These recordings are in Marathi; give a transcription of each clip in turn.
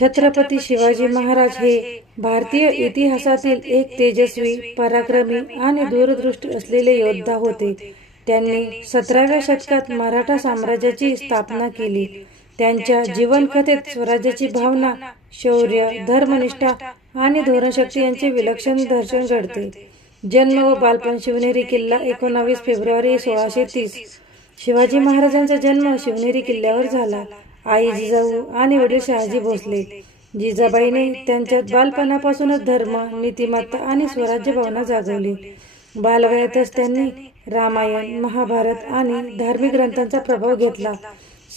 छत्रपती शिवाजी महाराज हे भारतीय इतिहासातील एक तेजस्वी पराक्रमी आणि दूरदृष्ट असलेले योद्धा होते. त्यांनी सतराव्या शतकात मराठा साम्राज्याची स्थापना केली. त्यांच्या जीवनकथेत स्वराज्याची भावना शौर्य धर्मनिष्ठा आणि धोरणशक्ती यांचे विलक्षण दर्शन घडते. जन्म व बालपण शिवनेरी किल्ला एकोणावीस फेब्रुवारी सोळाशे तीस. शिवाजी महाराजांचा जन्म शिवनेरी किल्ल्यावर झाला. आई जिजाऊ आणि वडील शहाजी भोसले. जिजाबाईने त्यांच्यात बालपणापासूनच धर्म नीतिमत्ता आणि स्वराज्य भावना जागवली. बालवयातच त्यांनी रामायण महाभारत आणि धार्मिक ग्रंथांचा प्रभाव घेतला.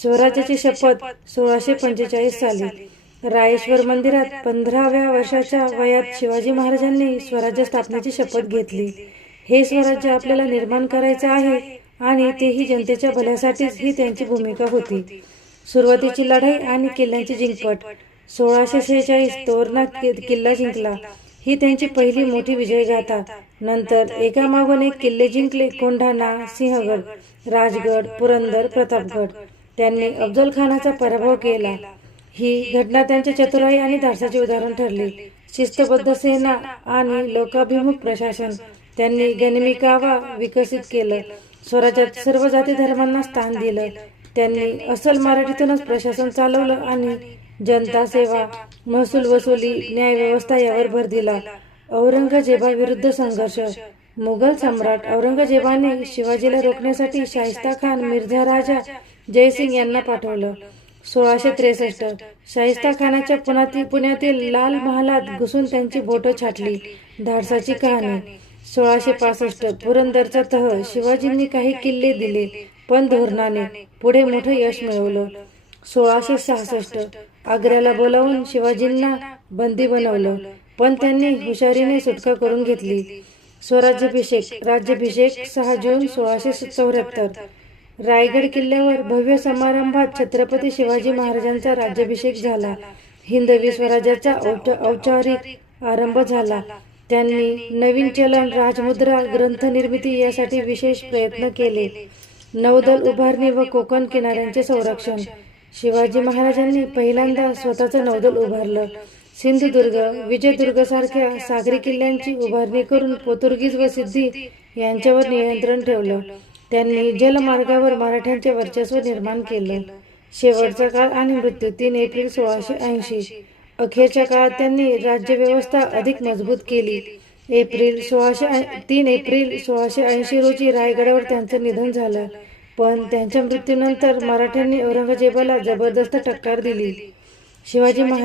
स्वराज्याची शपथ सोळाशे पंचेचाळीस साली. रायेश्वर मंदिरात पंधराव्या वर्षाच्या वयात शिवाजी महाराजांनी स्वराज्य स्थापनेची शपथ घेतली. हे स्वराज्य आपल्याला निर्माण करायचं आहे आणि तेही जनतेच्या भल्यासाठीच ही त्यांची भूमिका होती. सुरुवातीची लढाई आणि किल्ल्यांची जिंकपट. सोळाशे सेहेचाळीस तोरणा कि- किल्ला जिंकला. ही त्यांची पहिली मोठी विजयगाथा. नंतर एकामागून एक किल्ले जिंकले कोंढाणा सिंहगड राजगड पुरंदर प्रतापगड. त्यांनी अफजल खानाचा पराभव केला. ही घटना त्यांच्या चतुराई आणि धाडसाचे उदाहरण ठरले. शिस्तबद्ध सेना आणि लोकाभिमुख प्रशासन त्यांनी गनिमिकावा विकसित केलं. स्वराज्यात सर्व जाती धर्मांना स्थान दिलं. त्यांनी असल मराठीतूनच प्रशासन चालवलं आणि जनता सेवा महसूल वसुली न्यायव्यवस्था यावर भर दिला. औरंगजेबाविरुद्ध संघर्ष. मुघल सम्राट औरंगजेबाने शिवाजीला रोखण्यासाठी शाहिस्ता खान मिर्झा राजा जयसिंग यांना पाठवलं. सोळाशे त्रेसष्ट. शाहिस्ता खानाच्या पुण्यातील पुण्यातील लाल महालात घुसून त्यांची बोटं छाटली. धाडसाची कहाणी. सोळाशे पासष्ट. पुरंदरचा तह. शिवाजींनी काही किल्ले दिले. पण धोरणाने पुढे मोठं यश मिळवलं. सोळाशे सहासष्ट आग्र्याला बोलावून शिवाजींना बंदी बनवलं पण त्यांनी हुशारीने सुटका करून घेतली. स्वराज्याभिषेक राज्याभिषेक सहा जून सोळाशे चौऱ्याहत्तर. रायगड किल्ल्यावर भव्य समारंभात छत्रपती शिवाजी महाराजांचा राज्याभिषेक झाला. हिंदवी स्वराज्याचा औपचारिक आरंभ झाला. त्यांनी नवीन चलन राजमुद्रा ग्रंथ निर्मिती यासाठी विशेष प्रयत्न केले. नौदल उभारणी व कोकण किनाऱ्यांचे संरक्षण. शिवाजी महाराजांनी पहिल्यांदा स्वतःचं नौदल उभारलं. सिंधुदुर्ग विजयदुर्ग सारख्या सागरी किल्ल्यांची उभारणी करून पोर्तुगीज व सिद्धी यांच्यावर नियंत्रण ठेवलं. त्यांनी जलमार्गावर मराठ्यांचे वर्चस्व निर्माण केलं. शेवटचा काळ आणि मृत्यू तीन एप्रिल सोळाशे ऐंशी. अखेरच्या काळात त्यांनी राज्यव्यवस्था अधिक मजबूत केली. एप्रिल सोळाशे तीन एप्रिल सोळाशे ऐंशी रोजी रायगडावर त्यांचं निधन झालं. पण त्यांच्या मृत्यूनंतर मराठ्यांनी औरंगजेबाला जबरदस्त टक्कर दिली. शिवाजी महाराज